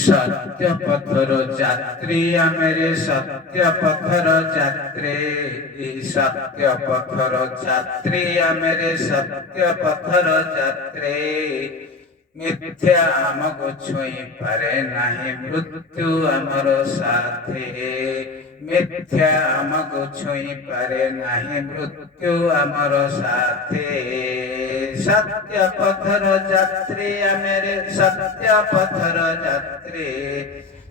सत्य पथर यात्री मेरे सत्य पथर यात्री सत्य पथर यात्री मेरे सत्य पथर यात्री मिथ्या आमको छुई पारे नहीं मृत्यु आमर साथे मिथ्या आमको छुई पारे नहीं मृत्यु आमर साथे सत्य पथर यात्री मेरे सत्य पथर यात्री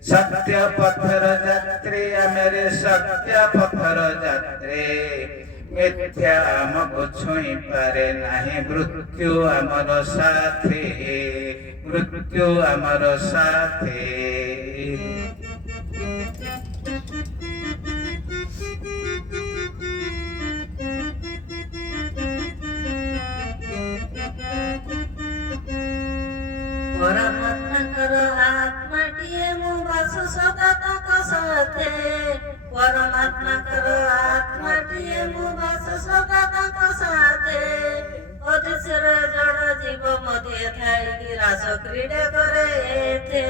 सत्य पथर यात्री मेरे सत्य पथर यात्री मिथ्या आमको छुई पारे नहीं मृत्यु आमर साथे मृत्यु आमर साथे परमात्माकर आत्माटिए मु बासु सदा ताको साथे परमात्माकर आत्माटिए मु बासु सदा ताको साथे अदृश्यर जड़ जीव मध्ये थाई रास क्रीडा करे एथे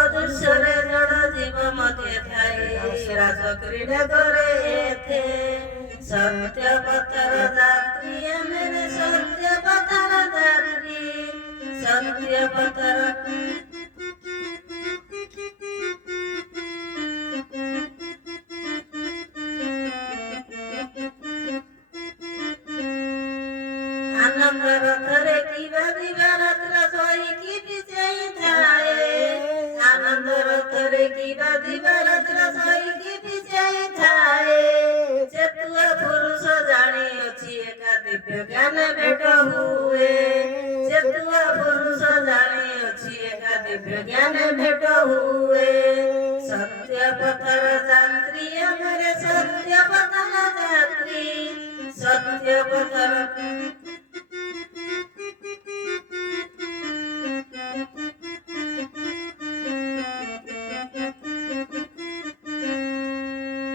अदृश्यर जड़ जीव मध्ये थाई रास क्रीडा करे एथे सत्य पथर यात्री मेरे सत्य पथर यात्री सत्य पथर आनंद रथरे किवा दिवा रात्र सोई की विजयी थाए आनंद रथरे किवा दिवा रात्र सोई की विजयी थाए चेतुआ पुरुष जानी अछि एका दिव्य ज्ञान भेट हुए चेतुआ पुरुष जानी अछि एका दिव्य ज्ञान भेट हुए सत्य पथर यात्री मेरे सत्य पथर यात्री सत्य पथर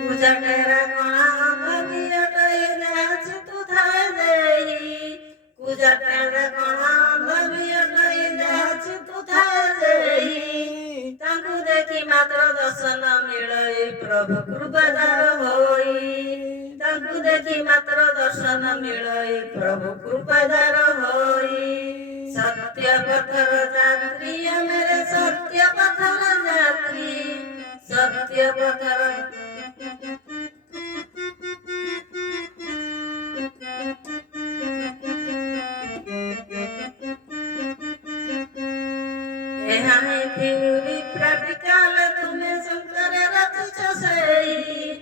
पूजा तेरा कोणा भगिया टैराच तू थाए देही पूजा तेरा कोणा भगिया टैराच तू थाए देही तांकु देखी मात्र दर्शन मिलई प्रभु कृपादार होई तांकु देखी मात्र दर्शन मिलई प्रभु कृपादार होई सत्य पथर यात्री मेरे सत्य पथर यात्री सत्य पथर थ्योरी प्रैक्टिकल तुम्हें संकर रच सही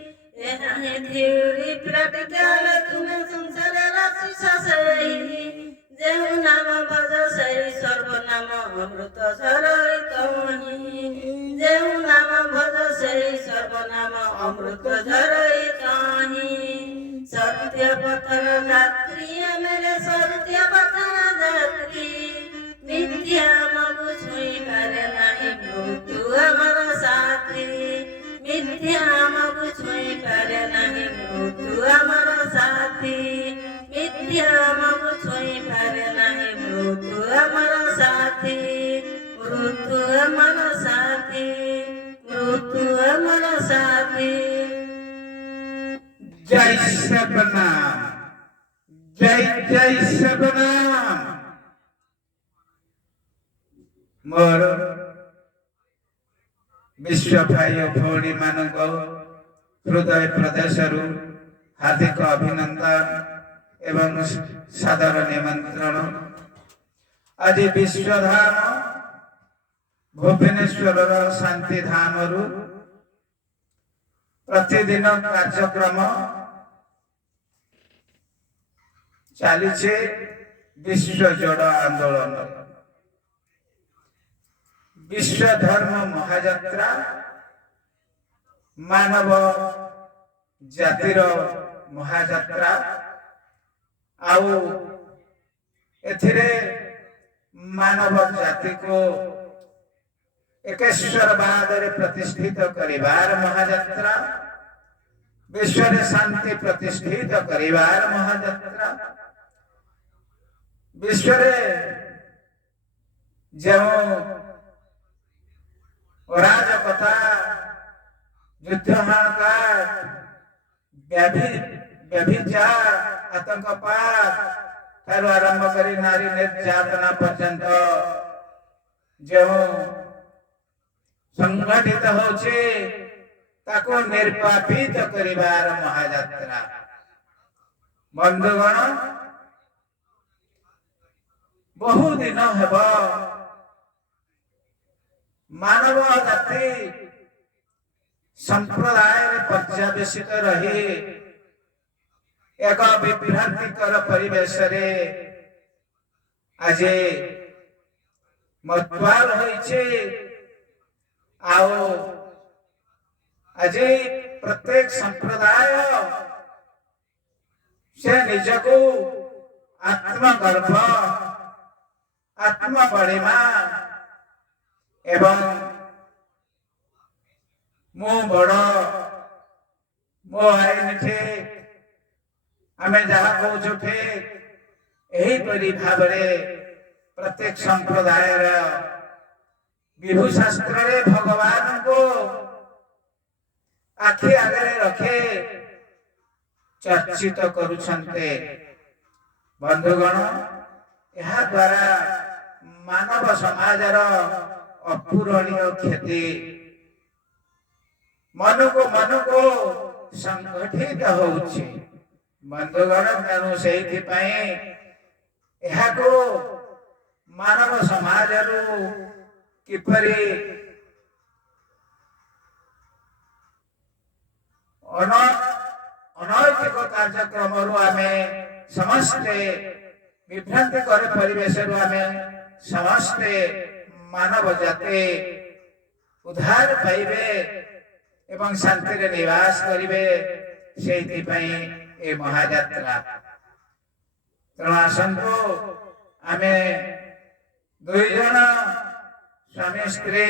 थ्योरी प्रैक्टिकल तुम्हें संसार रच सही जेहु नाम भज सही सर्वनाम अमृत सरई तही जेहु नाम भज सही सर्वनाम अमृत झरई तही सत्य पथर यात्री मेरे सत्य पथर यात्री मिथ्या मगु छुई पारे नहीं मृत्यु आमर साथी मिथ्या मगु छुई पारे नहीं मृत्यु आमर साथी मिथ्या मगु छुई पारे नहीं मृत्यु आमर साथी मृत्यु आमर साथी मृत्यु आमर साथी जय सबनाम जय जय सबनाम मोर विश्व भाई भौणी मान हृदय प्रदेश हार्दिक अभिनंदन एवं सादर निमंत्रण आज विश्वधाम भुवनेश्वर शांति धाम प्रतिदिन कार्यक्रम चली विश्व जड़ आंदोलन विश्व धर्म महायात्रा मानव जातिर महायात्रा आउ एथिरे मानव जाति को एकेश्वरवाद प्रतिष्ठित करिवार महायात्रा विश्व शांति प्रतिष्ठित करिवार महायात्रा विश्व जो ଅରାଜକତା, ଯୁଦ୍ଧ ହାଣକାଟ, ବ୍ୟଭିଚାର, ଆତଙ୍କବାଦ ଠାରୁ ଆରମ୍ଭ କରି ନାରୀ ନିର୍ଯାତନା ପର୍ଯ୍ୟନ୍ତ ଯେଉଁ ସଂଗଠିତ ହଉଛି ତାକୁ ନିର୍ବାପିତ କରିବାର ମହାଯାତ୍ରା। ବନ୍ଧୁଗଣ, ବହୁଦିନ ହେବ ମାନବ ଜାତି ସମ୍ପ୍ରଦାୟରେ ପର୍ଯ୍ୟବେସିତ ରହି ଏକ ବିଭ୍ରାନ୍ତିକର ପରିବେଶରେ ଆଜି ମତବାଲ ହୋଇଛି। ଆଉ ଆଜି ପ୍ରତ୍ୟେକ ସମ୍ପ୍ରଦାୟ ସେ ନିଜକୁ ଆତ୍ମଗର୍ଭ, ଆତ୍ମବଡ଼ିମା ଏବଂ ମୁଁ ବଡ଼, ମୋ ଆଇନ ଠିକ, ଆମେ ଯାହା କହୁଛୁ ଠିକ, ଏହିପରି ଭାବରେ ପ୍ରତ୍ୟେକ ସମ୍ପ୍ରଦାୟର ବିଭୁ ଶାସ୍ତ୍ରରେ ଭଗବାନଙ୍କୁ ଆଖି ଆଗରେ ରଖି ଚର୍ଚ୍ଚିତ କରୁଛନ୍ତି। ବନ୍ଧୁଗଣ, ଏହା ଦ୍ୱାରା ମାନବ ସମାଜର ଅପୂରଣୀୟ କ୍ଷତି, ମନକୁ ସଂଗଠିତ ହଉଛି। ବନ୍ଧୁଗଣ, ତେଣୁ ସେଇଥିପାଇଁ ଏହାକୁ ମାନବ ସମାଜରୁ କିପରି ଅନୈତିକ କାର୍ଯ୍ୟକ୍ରମରୁ ଆମେ ସମସ୍ତେ, ବିଭ୍ରାନ୍ତିକର ପରିବେଶରୁ ଆମେ ସମସ୍ତେ ମାନବ ଜାତି ଉଦ୍ଧାର ପାଇବେ ଏବଂ ଶାନ୍ତିରେ ନିବାସ କରିବେ, ସେଇଥିପାଇଁ ଏ ମହାଯାତ୍ରା। ତେଣୁ ଆସନ୍ତୁ ଆମେ ଦୁଇ ଜଣ ସ୍ୱାମୀ ସ୍ତ୍ରୀ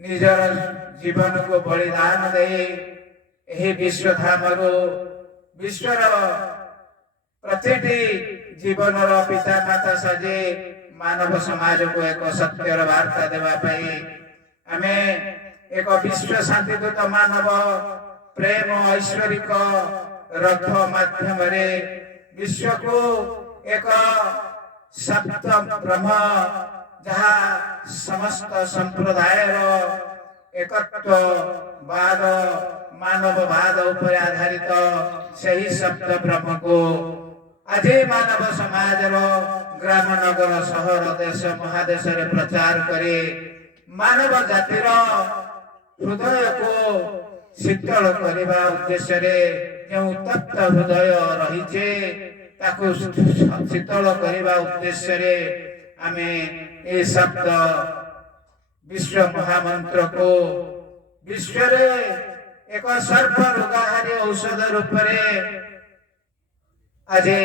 ନିଜର ଜୀବନକୁ ବଳିଦାନ ଦେଇ ଏହି ବିଶ୍ୱଧାମରୁ, ବିଶ୍ୱର ପ୍ରତିଟି ଜୀବନର ପିତା ମାତା ସାଜି ମାନବ ସମାଜକୁ ଏକ ସତ୍ୟର ବାର୍ତ୍ତା ଦେବା ପାଇଁ ଆମେ ଏକ ବିଶ୍ୱ ଶାନ୍ତିଦୂତ ମାନବ ପ୍ରେମ ଐଶ୍ୱରିକ ରଥ ମାଧ୍ୟମରେ ବିଶ୍ୱକୁ ଏକ ସପ୍ତ ବ୍ରହ୍ମ, ଯାହା ସମସ୍ତ ସମ୍ପ୍ରଦାୟର ଏକତ୍ୱବାଦ, ମାନବବାଦ ଉପରେ ଆଧାରିତ, ସେହି ସପ୍ତ ବ୍ରହ୍ମକୁ ଆଜି ମାନବ ସମାଜର ଗ୍ରାମ, ନଗର, ସହର, ଦେଶ, ମହାଦେଶରେ ପ୍ରଚାର କରି ମାନବ ଜାତିର ହୃଦୟକୁ ଶୀତଳ କରିବା ଉଦ୍ଦେଶ୍ୟରେ, ଯେଉଁ ଉତ୍ତପ୍ତ ହୃଦୟ ରହିଛି ତାକୁ ଶୀତଳ କରିବା ଉଦ୍ଦେଶ୍ୟରେ ଆମେ ଏ ଶବ୍ଦ ବିଶ୍ୱ ମହାମନ୍ତ୍ରକୁ ବିଶ୍ୱରେ ଏକ ସର୍ବରୋଗହାରୀ ଔଷଧ ରୂପରେ ଆଜି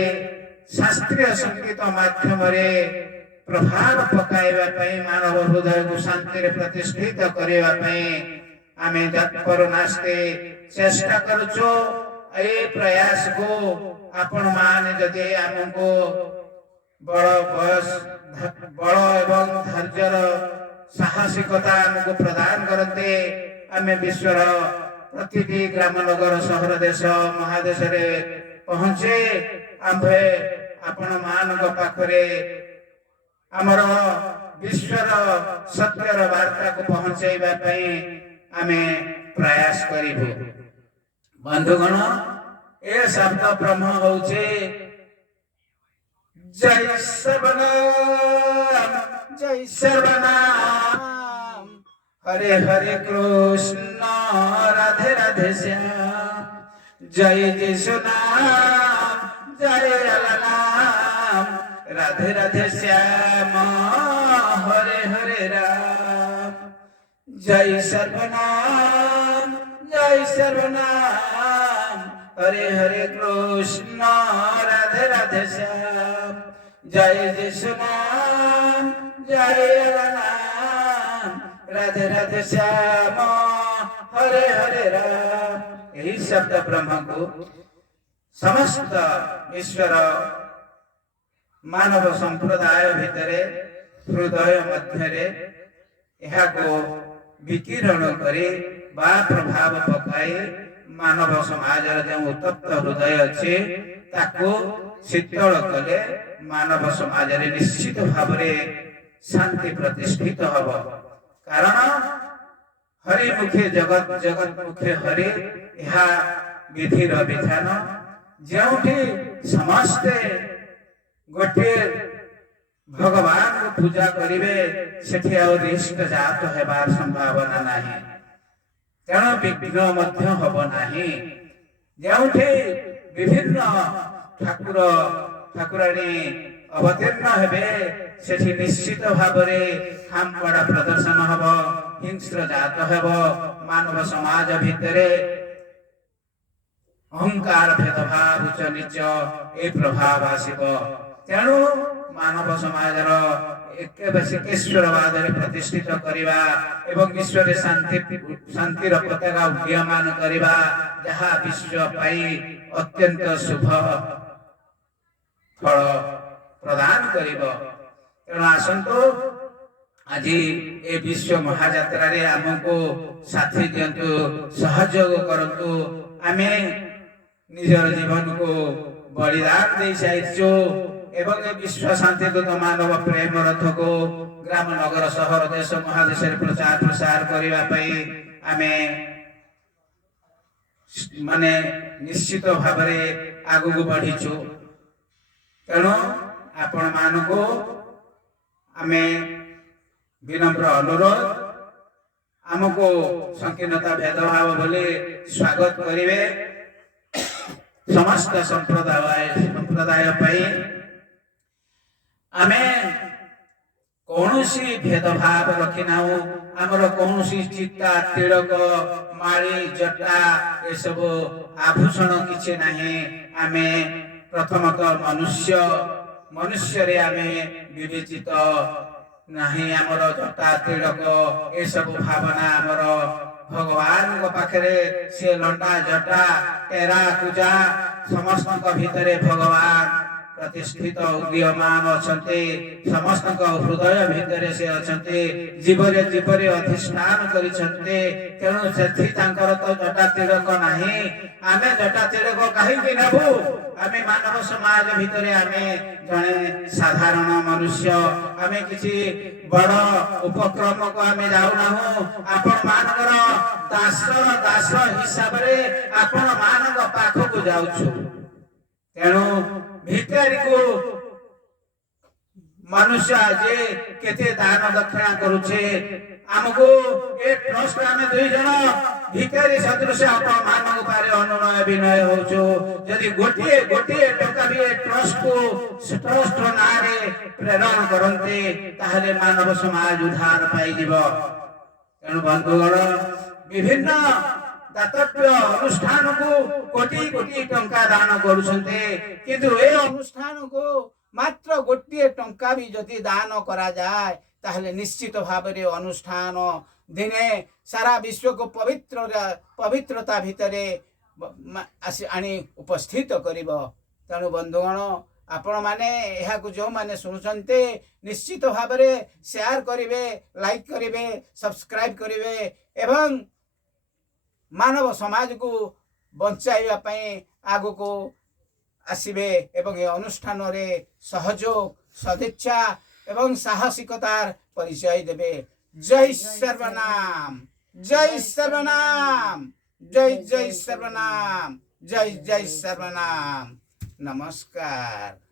ଶାସ୍ତ୍ରୀୟ ସଙ୍ଗୀତ ମାଧ୍ୟମରେ ପ୍ରଭାବ ପକାଇବା ପାଇଁ, ମାନବ ହୃଦୟକୁ ଶାନ୍ତିରେ ପ୍ରତିଷ୍ଠିତ କରିବା ପାଇଁ ଆମେ ତତ୍ପର ନାସ୍ତି ଚେଷ୍ଟା କରୁଛୁ। এই ପ୍ରୟାସକୁ ଆପଣମାନେ ଯଦି ଆମକୁ ବଳ ଏବଂ ଧୈର୍ଯ୍ୟର ସାହସିକତା ଆମକୁ ପ୍ରଦାନ କରନ୍ତି, ଆମେ ବିଶ୍ୱର ପ୍ରତିଟି ଗ୍ରାମ, ନଗର, ସହର, ଦେଶ, ମହାଦେଶରେ ପହଞ୍ଚି ଆମ୍ଭେ ଆପଣମାନଙ୍କ ପାଖରେ ଆମର ବିଶ୍ୱର ସତ୍ୟର ବାର୍ତ୍ତାକୁ ପହଞ୍ଚାଇବା ପାଇଁ ଆମେ ପ୍ରୟାସ କରିବୁ। ବନ୍ଧୁଗଣ, ଏ ଶବ୍ଦ ବ୍ରହ୍ମ ହଉଛି ଜୟ ସର୍ବନାମ, ଜୟ ସର୍ବନାମ, হরে হরে কৃষ্ণ রাধে রাধে শ্যাম, জয় যিশু নাম, জয় নাম, রাধে রাধে শ্যাম, হরে হরে রাম, জয় সর্বনাম, জয় সর্বনাম, হরে হরে কৃষ্ণ রাধে রাধে শ্যাম, জয় যিশু নাম, জয় নাম, রাধে রাধে শ্যাম, হরে হরে রাম। ଏହି ଶବ୍ଦ ବ୍ରହ୍ମକୁ ସମସ୍ତ ବିଶ୍ୱର ମାନବ ସମ୍ପ୍ରଦାୟ ଭିତରେ, ହୃଦୟ ମଧ୍ୟରେ ଏହାକୁ विकिरण करे बा प्रभाव पकाए मानव समाज जो उत्तप्त हृदय अच्छे ताको शीतल कले मानव समाज निश्चित भाव शांति प्रतिष्ठित हब कारण हरि मुखे जगत जगत मुखे हरि यह विधिर विधान जो समस्ते गोटे भगवान को पूजा करेंगे सेठी इष्ट जात हेबार संभावना नहीं तेणु विघ्न मध्य हब नहीं जो विभिन्न ठाकुर ठाकुराणी अवतीर्ण हेबे सेठी निश्चित भाव खामपड़ा प्रदर्शन हब हिंस्र जात हेब मानव समाज भितर अहंकार भेदभाव उच्च नीच ए प्रभाव आसब तेणु मानव समाज एकेश्वरवाद प्रतिष्ठित करवा एवं विश्व शांतिर पताका उड्डीयमान करवा जहाँ विश्व अत्यंत शुभ फल प्रदान करिब तेणु आसतु आज ए विश्व महाजात्रा रे आमको साथी दिंतु सहयोग करंतु आमे निजर जीवन को बलिदान दे सारिचु एवं विश्व शांति दूत मानव प्रेम रथ को ग्राम नगर सहर देश महादेश प्रचार प्रसार करने आमे माने निश्चित भाव आगु को बढ़ीचु तेणु आपण मान को आमे विनम्र अनुरोध आमको संकीर्णता भेदभाव बोले स्वागत करिवे समस्त संप्रदाय आमे कौनसी भेदभाव रखिना आमर कौनसी चित्ता तिलक माली जटा ये सब आभूषण किछि नाही आमे प्रथमतः मनुष्य मनुष्य रे आमे विवेचित नाही आमर जटा तिलक ये सब भावना आमर भगवान को पाखरे से लंडा जटा टेरा पूजा समस्त भितरे भगवान प्रतिष्ठित उदीयमान अच्छे समस्त हृदय भितर से अच्छे जीवरे जीवरे अधिष्ठान करिछन्ते तेणु सेठी तांकर तो जटा तिलक नाही आमे जटा तिलक कहीं नेबू आमे मानव समाज भितर आमे जने साधारण मनुष्य आमे किछि बड़ उपक्रम को आमे जाऊ नाहु आपण मानकर दास हिसाब रे आपण मानक पाख को जाउछु तेणु भिखारी को मनुष्य जे केते दान दक्षिणा करुछे हमको ए ट्रस्ट आमे दुई जन भिखारी सदृश आपण मानक पारे अनुनय विनय होचो यदि गोटे गोटे टका भी ट्रस्ट को ट्रस्ट नारे प्रेरण करन्ते ताहले मानव समाज उद्धार पाई दिबो तेणु बंधुगण विभिन्न दातव्य अनुष्ठान को कोटी कोटी टंका दान करुछन्ते किंतु ए अनुष्ठान को मात्र गोटे टंका भी जदि दान करा जाए ताहले निश्चित भाव रे अनुष्ठान दिने सारा विश्व को पवित्रता भितरे आनी उपस्थित करिब तेणु बंधुगण आपण माने यहा को जो माने सुनुचन्ते निश्चित भाव रे शेयर करिवे लाइक करिवे सब्सक्राइब करिवे एवं मानव समाज को बंचाइबा पई आगु को आसीबे एवं ए अनुष्ठान रे सहयोग सदिच्छा एवं साहसिकतार परिचय देबे जय सर्वनाम जय सर्वनाम जय जय सर्वनाम जय जय सर्वनाम नमस्कार।